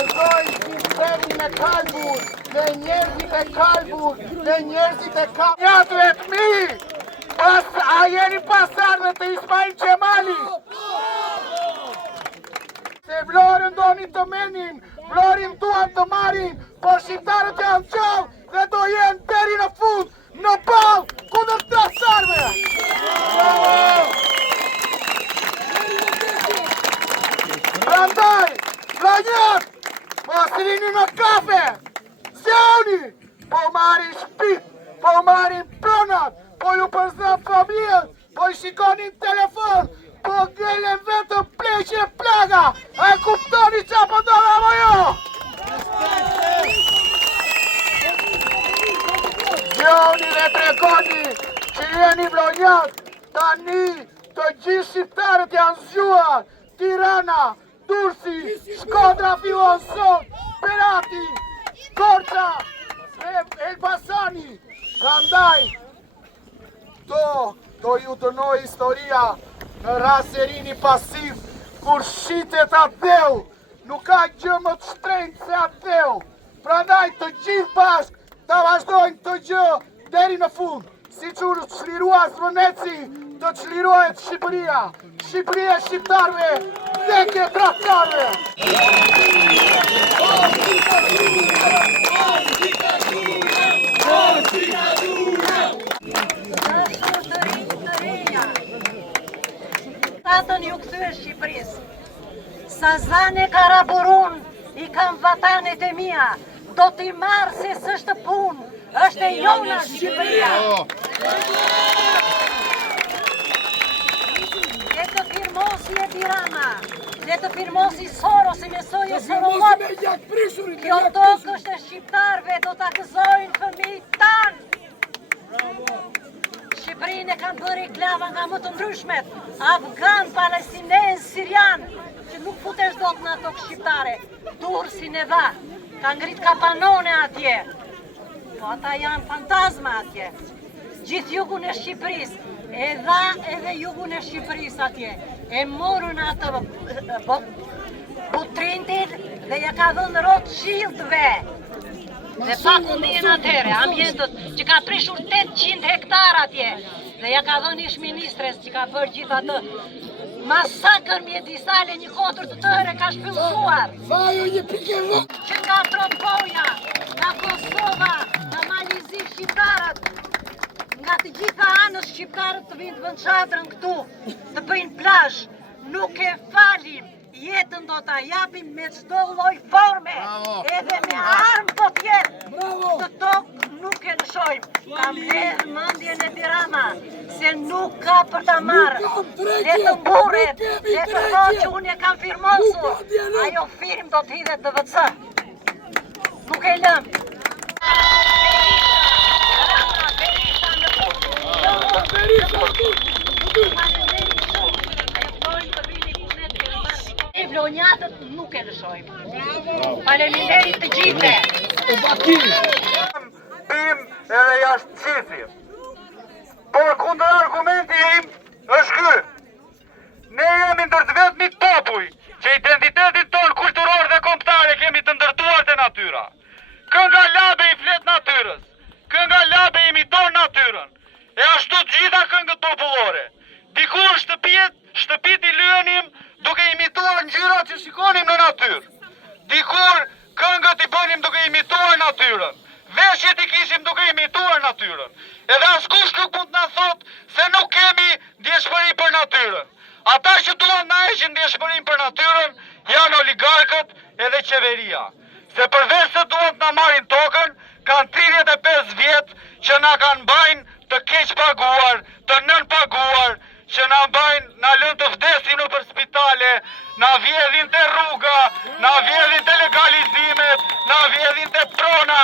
Vazhdojnë sinterin e kalbur, dhe njerëzit e kalbur, dhe njerëzit e kalbur. Njatëve të mi, a jeni pasardhë të Ismail Qemali? Se Vlorën doni të menin, Vlorin duan të marin, por shqiptarët janë qallë dhe do jenë deri në fund, në ballë kundër të sarve. Prandaj, vllajat, mos rini në kafe, zjauni, po marrin shtëpit, po marrin pronat, po ju përzën familjen, po i shikonin telefon, po ngelen vetëm pleqe plaga, a e kuptoni qa po ndodh apo jo? Zjauni dhe tregoni që jeni vllonjat, tani të gjithë shqiptarët janë zgjuar, Tirana, Durrësi, Shkodra fillon sot, Berati, Korça, Elbasani. Prandaj, do ju dënoj historia në rast se rini pasiv, kur shitet ateu, nuk ka gjë më të shtrenjtë se ateu. Prandaj të gjithë bashkë ta vazhdojnë të gjë deri në fund. Si që çlirua Zvoneci, të çlirohet Shqipëria. Shqipëria e shqiptarve, vdekje tradhtarëve. Tatën ju kthye Shqipërisë. Sa zane Karaburun i kam vatanet e mia, do t'i marrë se s'është punë, është e jona Shqipëria. Le të firmosi e Tirana, le të firmosi Soros i mesoj e Sorolot. Kjo tokë është e shqiptarve, do t'a gëzojnë fëmijët tanë. Shqipërinë e kanë bërë reklama nga më të ndryshmet, Afgan, Palestinen, Sirian, që nuk futesh dot në ato shqiptare. Durrësin e dha, ka ngrit kapanone atje, po ata janë fantazma atje. Gjithë jugun e Shqipërisë, e dha edhe jugun e Shqipërisë atje, e morën atë butrintit dhe ja ka dhënë Rothschildëve. Dhe paku ndjen atëre, ambientët që ka prishur 800 hektar atje, dhe ja ka dhënë ish ministres që ka bërë gjithë atë masakër mjedisale, një kotër të tëre ka shpëllsuar. Që nga Tropoja, nga Kosova, nga Malizi shqiptarët, nga të gjitha anës shqiptarët të vinë të vëndçatrën këtu, të bëjnë plazh, nuk e falim. Jetën do t'a japim me çdo lloj forme, edhe me armë do t'jetë. Të tokë nuk e lëshojmë. Kam hedhë mendjen e Tirana, se nuk ka për ta marrë. Le të mburret, le të thotë që unë e kam firmosur. Ajo firmë do t'hidhet DVC. Nuk e lëm. Vlonjatët nuk e lëshojmë. Faleminderit të gjithëve. Bim edhe jashtë qifim. Por kundër argumenti im është ky. Ne jemi ndër të vetmi popull që identitetin ton kulturor dhe kombëtar e kemi të ndërtuar te natyra. Kënga labe i flet natyrës. Kënga labe imiton natyrën. E ashtu të gjitha këngët popullore. Dikur shtëpit i lyenim duke imituar ngjyrat që shikonim në natyrë. Dikur këngët i bënim duke imituar natyrën. Veshjet i kishim duke imituar natyrën. Edhe askush nuk mund na thotë se nuk kemi ndjeshmëri për natyrën. Ata që duan na heqin ndjeshmërinë për natyrën janë oligarkët edhe qeveria. Se përveç se duan të na marrin tokën, kanë 35 vjet që na kanë bajnë të keq paguar, të nën paguar, që na bajnë, na lënë të vdesim në për spitale, na vjedhin të rruga, na vjedhin të legalizimet, na vjedhin të prona,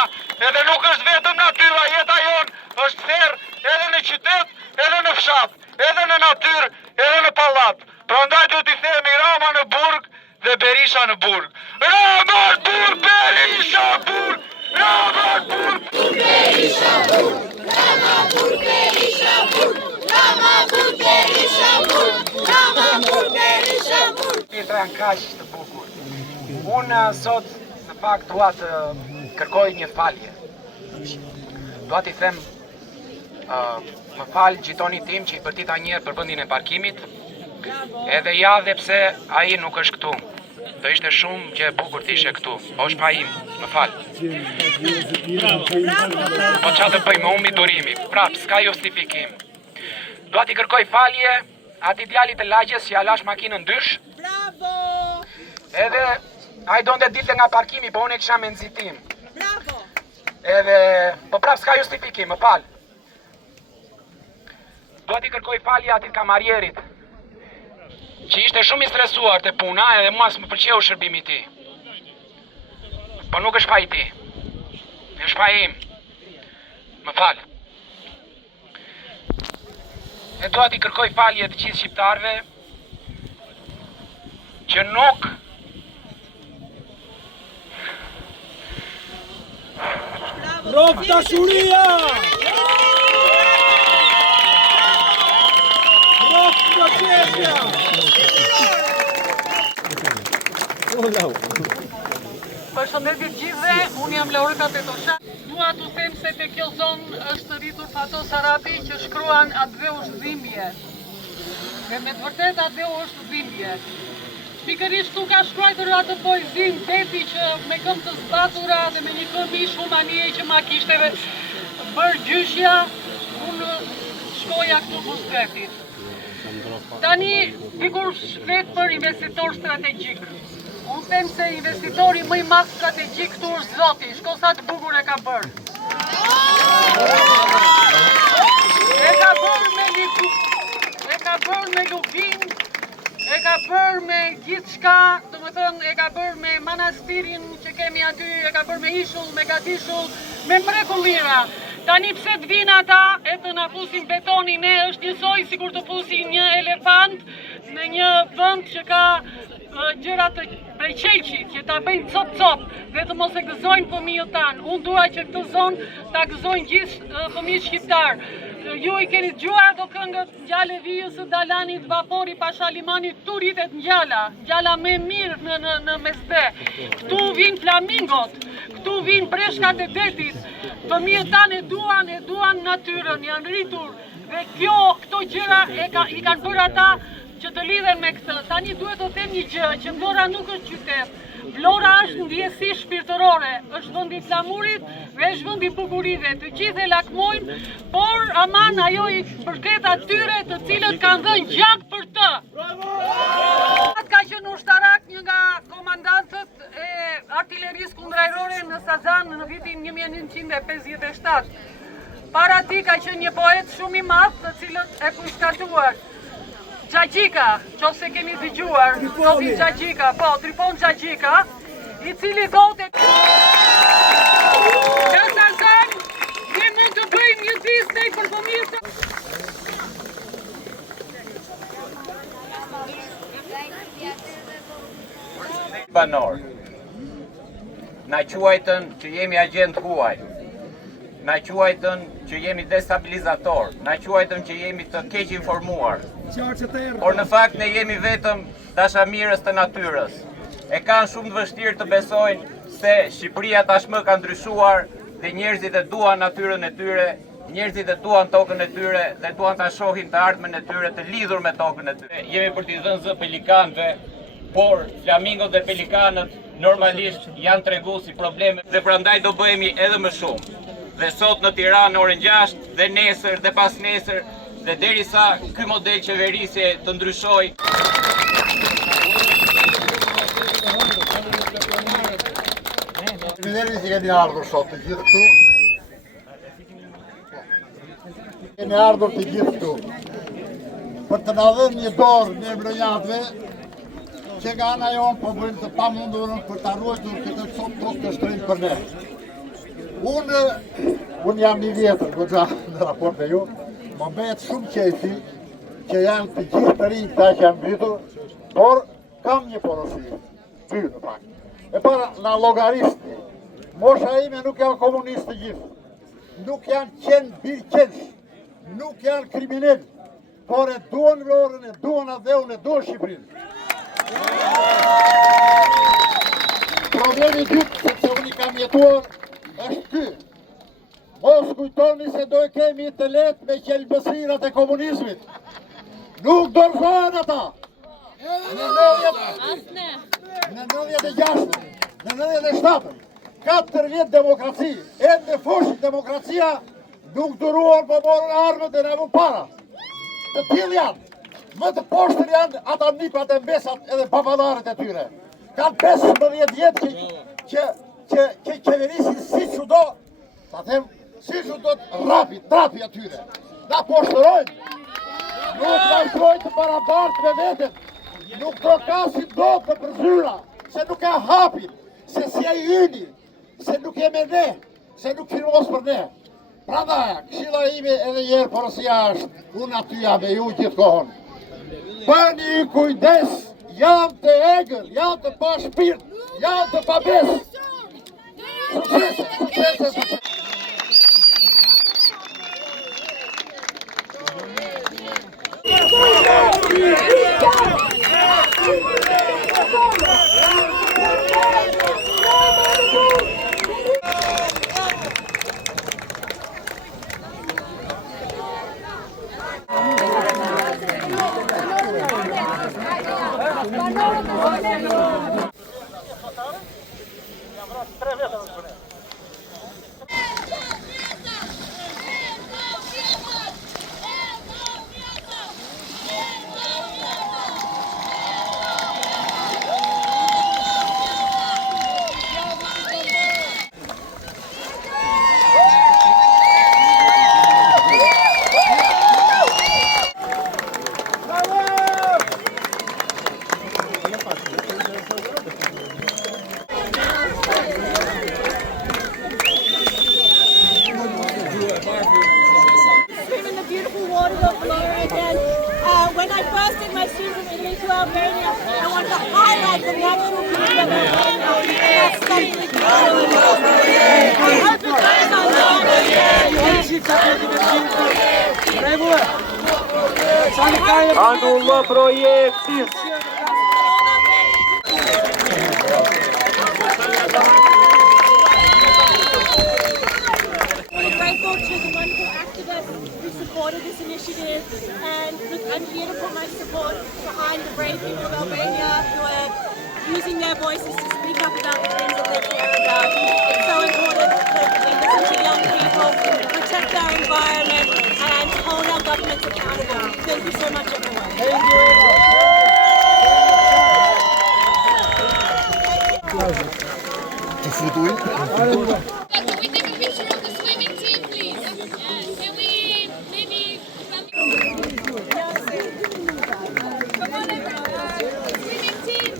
edhe nuk është vetëm natyra, jeta jonë është therr edhe në qytet, edhe në fshat, edhe në natyrë, edhe në pallat. Prandaj do t'i themi Rama në burg dhe Berisha në burg. Rama në burg, Berisha në burg, Rama në burg, Berisha në burg, Rama në burg, Berisha në burg. Pjetra në kaq të bukur. Unë sot fakt dua të kërkoj një falje. Dua t'i them më fal gjitoni tim që I përdita njerë për vendin e parkimit, edhe ja dhe pse ai nuk është këtu. Do ishte shumë që e bukur t'ishe këtu, po është pa im, më fal. Po qa të bëjmë, unë mi durimi, prap, s'ka justifikim. Dua t'i kërkoj falje ati djalit të lagjes që ja lash makinën dysh. Bravo! Edhe ai donte dilte nga parkimi, po unë e kisha me nxitim. Bravo! Edhe po prap s'ka justifikim, më fal. Dua t'i kërkoj falje atit kamarierit, që ishte shumë I stresuar te puna edhe mua s'më pëlqeu shërbimi I tij. Po nuk është pa I tij. Është pa im. Më fal. E dua t'i kërkoj falje të gjithë shqiptarëve që nuk Rok dashuria! Rok procesja! Përshëndetje gjithëve, unë jam Laureta Petosha. Dua t'u them se te kjo zonë është rritur Fatos Arabi që shkruan atë është dhimbje. Dhe me të vërtet atë është dhimbje. Pikërisht tu ka shkruar atë poezin deti që me këmbë të zbatura dhe me një këmbë shumë anije që ma kishte bërë gjyshja, unë shkoja këtu Busketit. Tani, dikur shkret për investitor strategjik. Unë them se investitori më I madh strategjik këtu është Zoti, shko sa të bukur e ka bërë. E ka bërë me luvin, e ka bërë me gjithë shka, të më thënë, e ka bërë me manastirin që kemi aty, e ka bërë me ishull, me gatishull, me mrekullira. Tani pse të vinë ata e të na fusin betonin e është njësoj si kur të fusin një elefant në një vend që ka gjëra të preqeqit, që ta bëjnë cop-cop dhe të mos e gëzojnë fëmijët tanë. Unë dua që këtë zonë ta gëzojnë gjithë fëmijët shqiptarë. Ju I keni dëgjuar ato këngët Ngjale vijës së dalanit, vapori Pashalimanit, tu rritet ngjala më mirë në mesde. Këtu vinë flamingot, këtu vinë breshkat e detit. Fëmijët tanë e duan natyrën, janë rritur. Dhe këto gjëra I kanë bërë ata që të lidhen me këtë. Tani duhet të them një gjë, që Vlora nuk është qytet. Vlora është ndjesi shpirtërore, është vendi I flamurit dhe është vendi I bukurive. Të gjithë e lakmojnë, por aman ajo I përket atyre të cilët kanë dhënë gjak për të. Ka qenë ushtarak një nga komandantët e artillerisë kundërajrore në Sazan në vitin 1957. Para ti ka qenë një poet shumë I madh, të cilët e pushtatuar. Gjagjika, qofse keni dëgjuar, Topi Gjagjika, po, Tripon Gjagjika, I cili thotë nga Sazan, ne mund të bëjmë një Disney për fëmijët. Banor. Na quajtën që jemi agent huaj. Na quajtën që jemi destabilizator, na quajtën që jemi të keq informuar. Por në fakt ne jemi vetëm dashamirës të natyrës. E kanë shumë të vështirë të besojnë se Shqipëria tashmë ka ndryshuar dhe njerëzit e duan natyrën e tyre, njerëzit e duan tokën e tyre dhe duan ta shohin të ardhmen e tyre të lidhur me tokën e tyre. Jemi për t'i dhënë zë pelikanëve, por flamingot dhe pelikanët normalisht janë treguesi probleme dhe prandaj do bëhemi edhe më shumë. Dhe sot në Tiranë orën 6 dhe nesër dhe pas nesër dhe derisa ky model qeverisje të ndryshojë. Mirë që keni ardhur sot të gjithë këtu. Keni ardhur të gjithë këtu për të na dhënë një dorë ne mbrojatëve që nga ana jonë po bëjmë të pamundurën për ta ruajtur këtë tokë të shtrenjtë për ne. Unë jam një vjetër goxha në raport me ju, më bëhet shumë qejfi që janë të gjithë të rinj këta që janë mbritur, por kam një porosi, dy në pak. E para, na llogaristi, mosha ime nuk janë komunistë të gjithë, nuk janë qenë birqensh, nuk janë kriminal, por e duan Vlorën, e duan Adheun, e duan Shqipërinë. Problemi i dytë, sepse unë i kam jetuar, është ky. Mos kujtoni se do e kemi të lehtë me qelbësirat e komunizmit. Nuk dorëzohen ata. Në 96, në 97, 4 vjetë demokraci, ende fushit demokracia, nuk duruar po morën armët e në para. Të tillë janë, më të poshtër janë ata nipat e mbesat edhe babalarët e tyre. Kanë 15 vjetë që qeverisin si që do, ta them, si që do të trapi atyre. Na poshtërojnë, nuk vajtrojnë të barabartë me vetën, nuk trokasin do të përzyra, se nuk e hapin, se si e yni, se nuk e me ne, se nuk firmos për ne. Prandaj, këshilla ime edhe njerë porosia është, unë aty jam e ju gjithë kohën. Bëni kujdes, janë të egër, janë të pa shpirt, janë të pa bes. Sukses. When I first did my student in to Albania, I wanted to highlight the natural beauty of Albania. That's something Anullă proiectis! We're grateful to the wonderful activists who supported this initiative, and I'm here to put my support behind the brave people of Albania who are using their voices to speak up about the things that they care about. It's so important that we listen to young people, protect our environment, and hold our governments accountable. Thank you so much, everyone. Thank you. Can we take a picture of the swimming team, please? Can we maybe... Come on, everyone. Swimming team.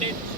It